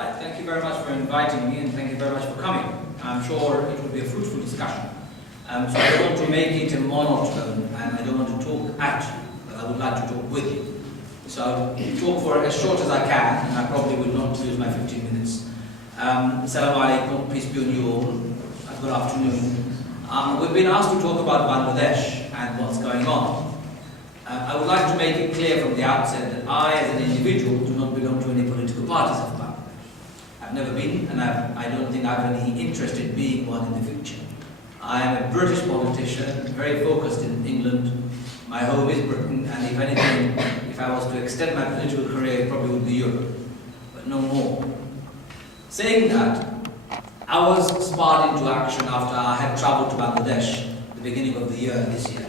Right, thank you very much for inviting me and thank you very much for coming. I'm sure it will be a fruitful discussion. So I don't want to make it a monotone and I don't want to talk at you, but I would like to talk with you. So I'll talk for as short as I can and I probably will not use my 15 minutes. Assalamu alaikum, peace be on you all. Good afternoon. We've been asked to talk about Bangladesh and what's going on. I would like to make it clear from the outset that I, as an individual, do not belong to any political parties of Bangladesh. I've never been, and I don't think I have any interest in being one in the future. I am a British politician, very focused in England. My home is Britain, and if anything, if I was to extend my political career, it probably would be Europe, but no more. Saying that, I was sparred into action after I had travelled to Bangladesh at the beginning of the year, this year.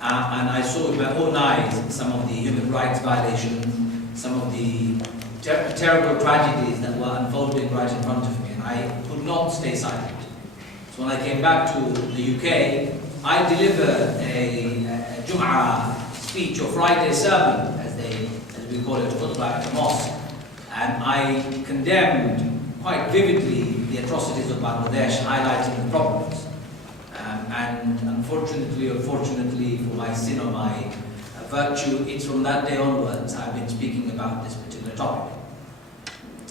And I saw with my own eyes some of the human rights violations, some of the terrible tragedies that were unfolding right in front of me, and I could not stay silent. So when I came back to the UK, I delivered a Jum'ah speech or Friday sermon, as we call it, khutbah at the mosque, and I condemned quite vividly the atrocities of Bangladesh, highlighting the problems. And unfortunately or fortunately for my sin or my virtue, it's from that day onwards I've been speaking about this particular topic.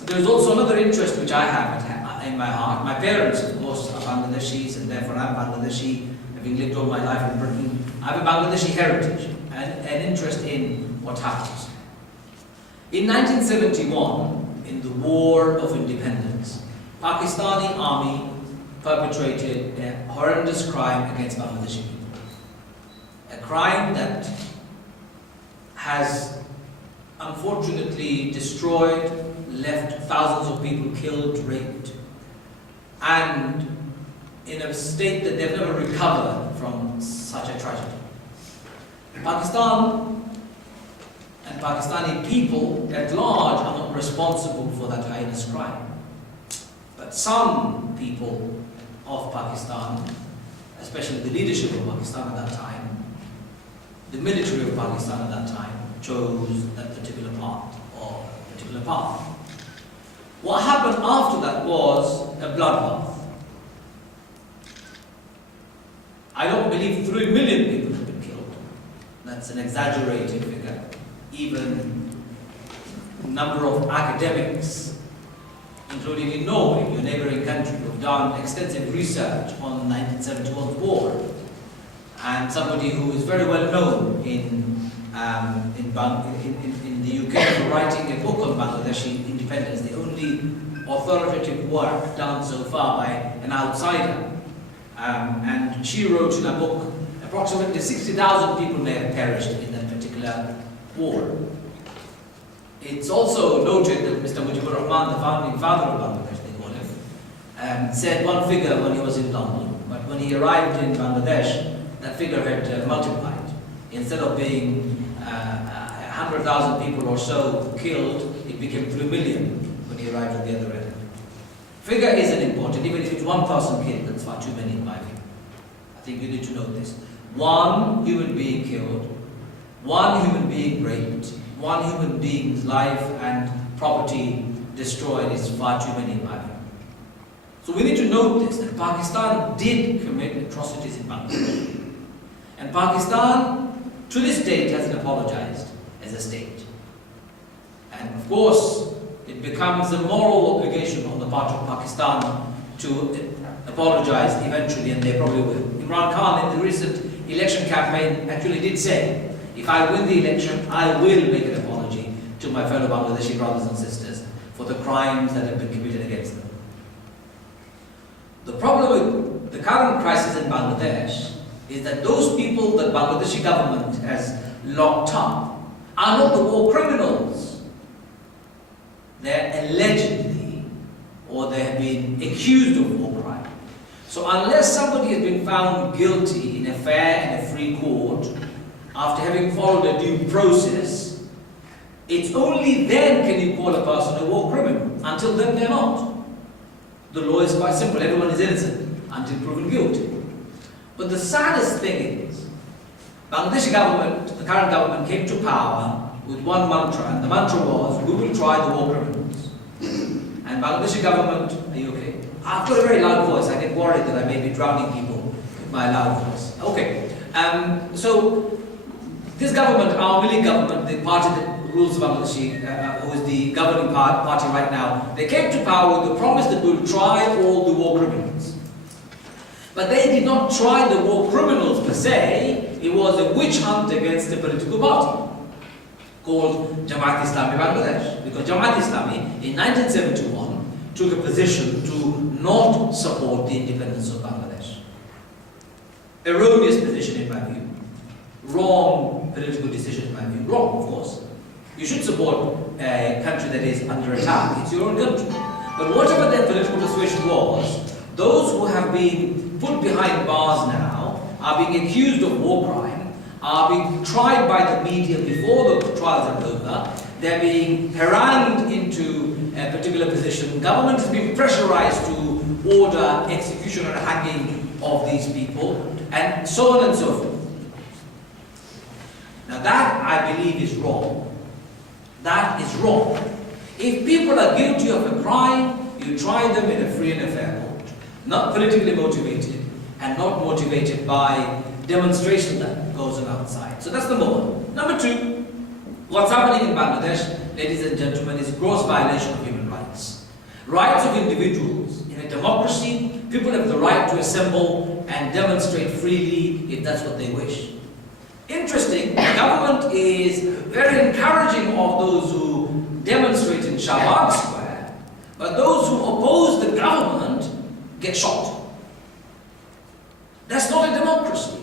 There is also another interest which I have in my heart. My parents, of course, are Bangladeshis, and therefore I'm Bangladeshi, having lived all my life in Britain. I have a Bangladeshi heritage and an interest in what happens. In 1971, in the War of Independence, Pakistani army perpetrated a horrendous crime against Bangladeshi people. A crime that has unfortunately destroyed, left thousands of people killed, raped, and in a state that they've never recovered from such a tragedy. Pakistan and Pakistani people at large are not responsible for that heinous crime. But some people of Pakistan, especially the leadership of Pakistan at that time, the military of Pakistan at that time, chose that particular path or particular path. What happened after that was a bloodbath. I don't believe 3 million people have been killed. That's an exaggerated figure. Even number of academics, including in Norway, your neighboring country, who have done extensive research on the 1971 war, and somebody who is very well known in the UK for writing a book on Bangladeshi independence, the only authoritative work done so far by an outsider. And she wrote in a book, approximately 60,000 people may have perished in that particular war. It's also noted that Mr. Mujibur Rahman, the founding father of Bangladesh, they call him, said one figure when he was in London, but when he arrived in Bangladesh, that figure had multiplied. Instead of being 100,000 people or so killed, it became 3 million when he arrived at the other end. Figure isn't important, even if it's 1 person killed, that's far too many in my view. I think you need to know this. One human being killed, one human being raped, one human being's life and property destroyed is far too many in my view. So we need to note this, that Pakistan did commit atrocities in Bangladesh. And Pakistan, to this date, hasn't apologized as a state. And of course, it becomes a moral obligation on the part of Pakistan to apologize eventually, and they probably will. Imran Khan, in the recent election campaign, actually did say, if I win the election, I will make an apology to my fellow Bangladeshi brothers and sisters for the crimes that have been committed against them. The problem with the current crisis in Bangladesh is that those people that Bangladeshi government has locked up are not the war criminals. They're allegedly, or they have been accused of war crime. So unless somebody has been found guilty in a fair and a free court, after having followed a due process, it's only then can you call a person a war criminal. Until then, they're not. The law is quite simple. Everyone is innocent until proven guilty. But the saddest thing is, Bangladeshi government, the current government, came to power with one mantra, and the mantra was, we will try the war criminals. And Bangladeshi government, are you okay? I've got a very loud voice. I get worried that I may be drowning people with my loud voice. Okay. So this government, our Milli government, the party that rules Bangladesh, who is the governing party right now, they came to power with the promise that we'll try all the war criminals. But they did not try the war criminals per se. It was a witch hunt against a political party called Jamaat Islami Bangladesh. Because Jamaat Islami in 1971 took a position to not support the independence of Bangladesh. Erroneous position in my view. Wrong political decision in my view. Wrong, of course. You should support a country that is under attack. It's your own country. But whatever their political persuasion was, those who have been put behind bars now are being accused of war crime, are being tried by the media before the trials are over. They're being harangued into a particular position. Government is being pressurized to order execution or hanging of these people, and so on and so forth. Now that, I believe, is wrong. That is wrong. If people are guilty of a crime, you try them in a free and a fair court. Not politically motivated, and not motivated by demonstration that goes on outside. So that's number one. Number two, what's happening in Bangladesh, ladies and gentlemen, is gross violation of human rights. Rights of individuals. In a democracy, people have the right to assemble and demonstrate freely if that's what they wish. Interesting, the government is very encouraging of those who demonstrate in Shahbag Square, but those who oppose the government get shot. That's not a democracy.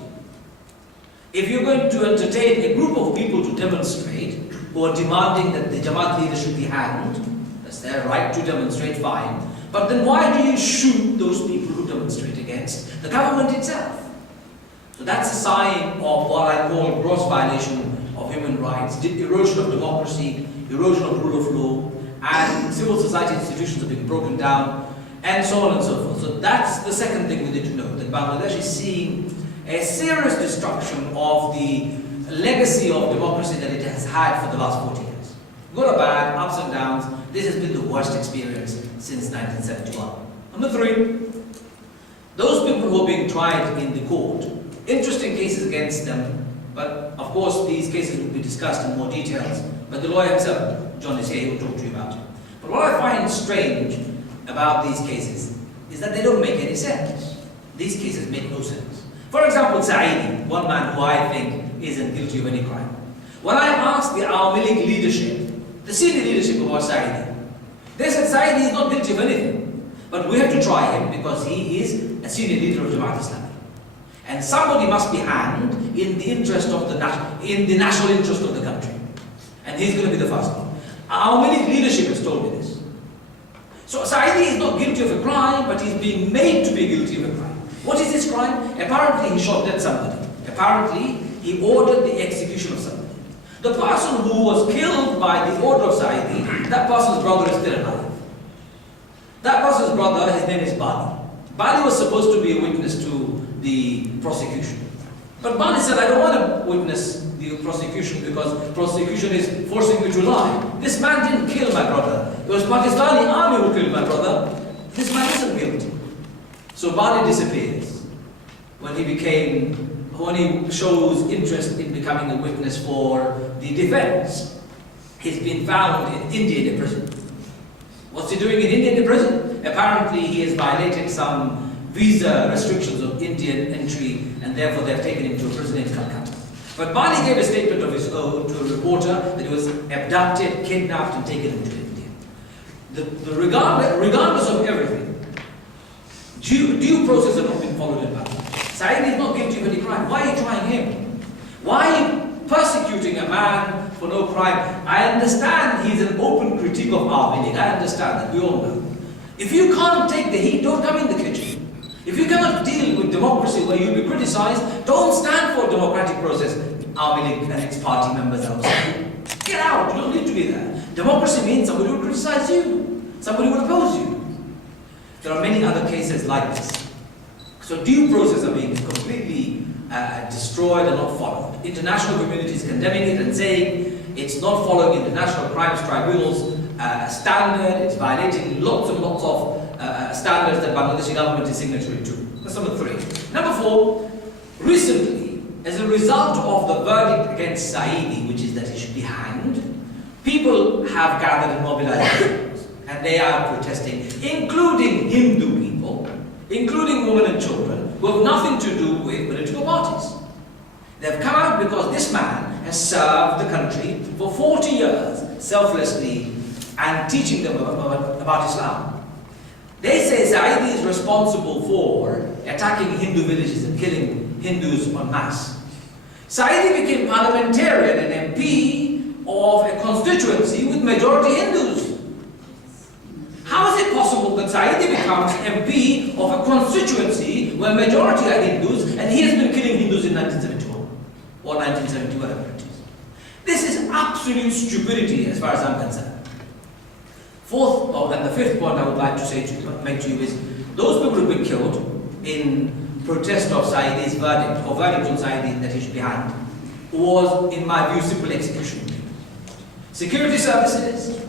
If you're going to entertain a group of people to demonstrate who are demanding that the Jamaat leader should be hanged, that's their right to demonstrate, fine. But then why do you shoot those people who demonstrate against the government itself? So that's a sign of what I call gross violation of human rights, erosion of democracy, erosion of rule of law, and civil society institutions have been broken down, and so on and so forth. So that's the second thing we need to know, that Bangladesh is seeing a serious destruction of the legacy of democracy that it has had for the last 40 years. Good or bad, ups and downs, this has been the worst experience since 1971. Number three, those people who are being tried in the court, interesting cases against them, but of course these cases will be discussed in more details, but the lawyer himself, John is here, he will talk to you about it. But what I find strange about these cases is that they don't make any sense. These cases make no sense. For example, Saidi, one man who I think isn't guilty of any crime. When I asked the Awami League leadership, the senior leadership about Saidi, they said Saidi is not guilty of anything, but we have to try him because he is a senior leader of Jamaat Islami. And somebody must be hanged in the interest of the national interest of the country. And he's going to be the first one. Our leadership has told me this. So Saidi is not guilty of a crime, but he's being made to be guilty of a crime. What is his crime? Apparently he shot dead somebody. Apparently he ordered the execution of somebody. The person who was killed by the order of Saidi, that person's brother is still alive. That person's brother, his name is Bali. Bali was supposed to be a witness to the prosecution. But Bali said, I don't want to witness the prosecution because prosecution is forcing me to lie. This man didn't kill my brother. It was Pakistani army who killed my brother. This man isn't guilty. So Bali disappears when he shows interest in becoming a witness for the defense. He's been found in India in a prison. What's he doing in India in a prison? Apparently he has violated some visa restrictions of Indian entry, and therefore they have taken him to a prison in Calcutta. But Bali gave a statement of his own to a reporter that he was abducted, kidnapped, and taken into India. Regardless of everything, due process has not been followed in Bali. Saidi is not guilty of any crime. Why are you trying him? Why are you persecuting a man for no crime? I understand he's an open critique of our meaning. I understand that, we all know. If you can't take the heat, don't come in the kitchen. If you cannot deal with democracy where you'll be criticized, don't stand for a democratic process. Army League and its party members outside. Get out, you don't need to be there. Democracy means somebody will criticize you. Somebody will oppose you. There are many other cases like this. So due process are being completely destroyed and not followed. International community is condemning it and saying it's not following international crimes tribunals standard, it's violating lots and lots of standards that Bangladeshi government is signatory to. That's number 3. Number 4, recently, as a result of the verdict against Saidi, which is that he should be hanged, people have gathered in mobilizations and they are protesting, including Hindu people, including women and children, who have nothing to do with political parties. They've come out because this man has served the country for 40 years, selflessly, and teaching them about Islam. They say Saidi is responsible for attacking Hindu villages and killing Hindus en masse. Saidi became parliamentarian and MP of a constituency with majority Hindus. How is it possible that Saidi becomes MP of a constituency where majority are Hindus and he has been killing Hindus in 1971 or 1970, whatever it is? This is absolute stupidity as far as I'm concerned. Fourth, and the fifth point I would like to make to you is, those people who have been killed in protest of Saidi's verdict, or verdict on Saidi that he should be hanged, was, in my view, simple execution. Security services,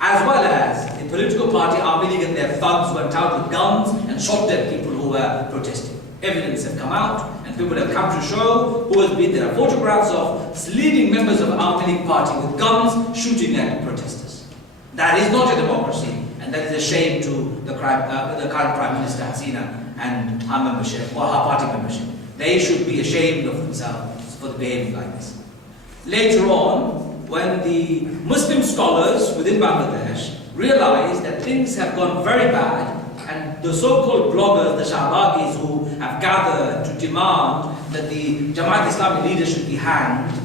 as well as the political party army league and their thugs, went out with guns and shot dead people who were protesting. Evidence have come out, and people have come to show who has been. There are photographs of leading members of the Army League party with guns shooting at protesters. That is not a democracy, and that is a shame to the current Prime Minister Hasina and her membership, or her party membership. They should be ashamed of themselves for behaving like this. Later on, when the Muslim scholars within Bangladesh realized that things have gone very bad, and the so-called bloggers, the Shahbagis, who have gathered to demand that the Jamaat Islami leader should be hanged,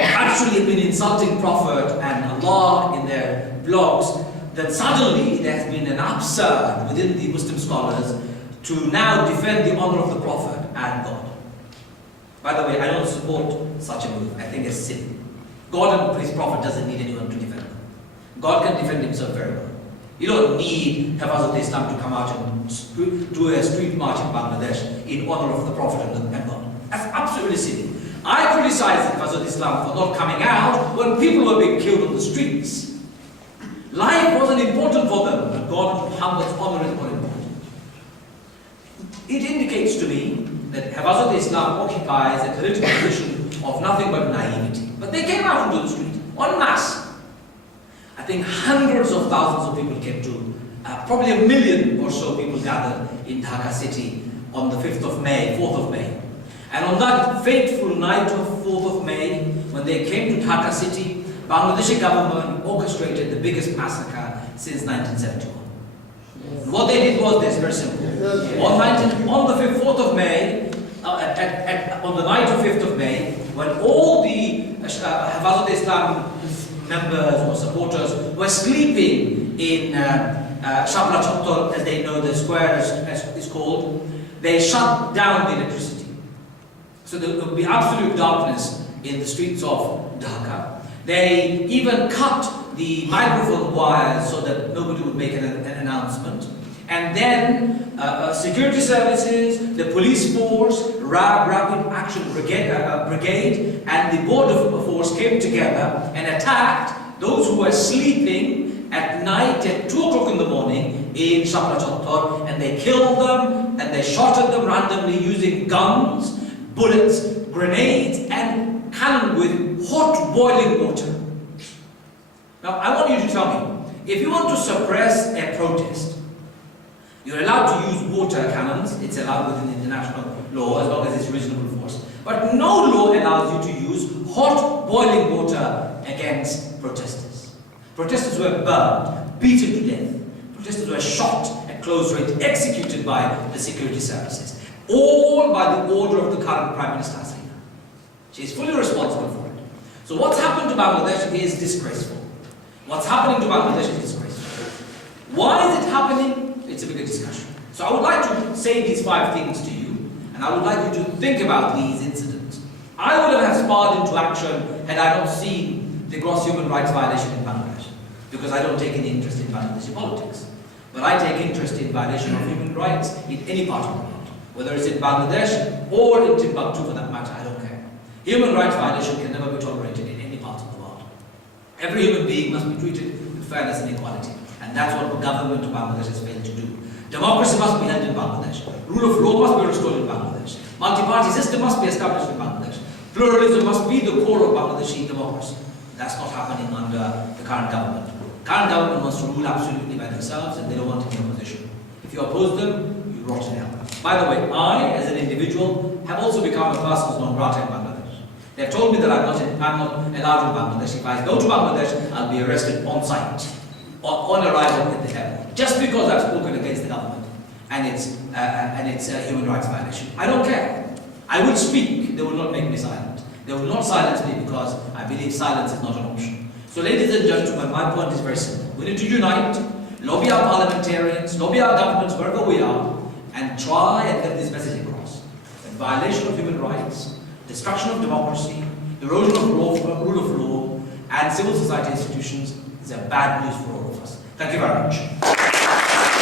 actually have been insulting Prophet and Allah in their blogs, then suddenly there has been an upsurge within the Muslim scholars to now defend the honor of the Prophet and God. By the way, I don't support such a move. I think it's sin. God and his Prophet doesn't need anyone to defend them. God can defend himself very well. You don't need Hafazat Islam to come out and do a street march in Bangladesh in honor of the Prophet and God. That's absolutely silly. I criticize Hafazat Islam for not coming out when people were being killed on the streets. Life wasn't important for them, but God and Muhammad's honor is more important. It indicates to me that Hafazat Islam occupies a political position of nothing but naivety. But they came out into the street, en masse. I think hundreds of thousands of people came to, probably 1 million or so people gathered in Dhaka city on the 5th of May, 4th of May. And on that fateful night of 4th of May, when they came to Dhaka city, Bangladeshi government orchestrated the biggest massacre since 1971. And what they did was this, very simple. On the 4th of May, on the night of 5th of May, when all the Hafazat Islam members or supporters were sleeping in Shabla Chottor, as they know the square is called, they shut down the electricity. So there would be absolute darkness in the streets of Dhaka. They even cut the microphone wires so that nobody would make an announcement. And then security services, the police force, Rapid Action Brigade, and the border force came together and attacked those who were sleeping at night at 2 o'clock in the morning in Shapra Chottor, and they killed them and they shot at them randomly using guns, bullets, grenades, and cannon with hot boiling water. Now I want you to tell me, if you want to suppress a protest, you're allowed to use water cannons. It's allowed within international law as long as it's reasonable force. But no law allows you to use hot boiling water against protesters. Protesters were burned, beaten to death. Protesters were shot at close range, executed by the security services. All by the order of the current Prime Minister Hasina. She is fully responsible for it. So what's happened to Bangladesh is disgraceful. What's happening to Bangladesh is disgraceful. Why is it happening? It's a bigger discussion. So I would like to say these 5 things to you, and I would like you to think about these incidents. I would have sparred into action had I not seen the gross human rights violation in Bangladesh, because I don't take any interest in Bangladeshi politics. But I take interest in violation of human rights in any part of the world, whether it's in Bangladesh or in Timbuktu for that matter, I don't care. Human rights violation can never be tolerated in any part of the world. Every human being must be treated with fairness and equality. And that's what the government of Bangladesh has failed to do. Democracy must be held in Bangladesh. Rule of law must be restored in Bangladesh. Multi-party system must be established in Bangladesh. Pluralism must be the core of Bangladeshi democracy. That's not happening under the current government. Current government wants to rule absolutely by themselves, and they don't want any opposition. If you oppose them, you rot in hell. By the way, I, as an individual, have also become a person non grata in Bangladesh. They have told me that I'm not allowed in Bangladesh. If I go to Bangladesh, I'll be arrested on site or on arrival at the airport, just because I've spoken against the government and its human rights violation. I don't care. I will speak. They will not make me silent. They will not silence me because I believe silence is not an option. So, ladies and gentlemen, my point is very simple. We need to unite, lobby our parliamentarians, lobby our governments wherever we are, and try and get this message across. That violation of human rights, destruction of democracy, erosion of rule of law, and civil society institutions is a bad news for all of us. Thank you very much.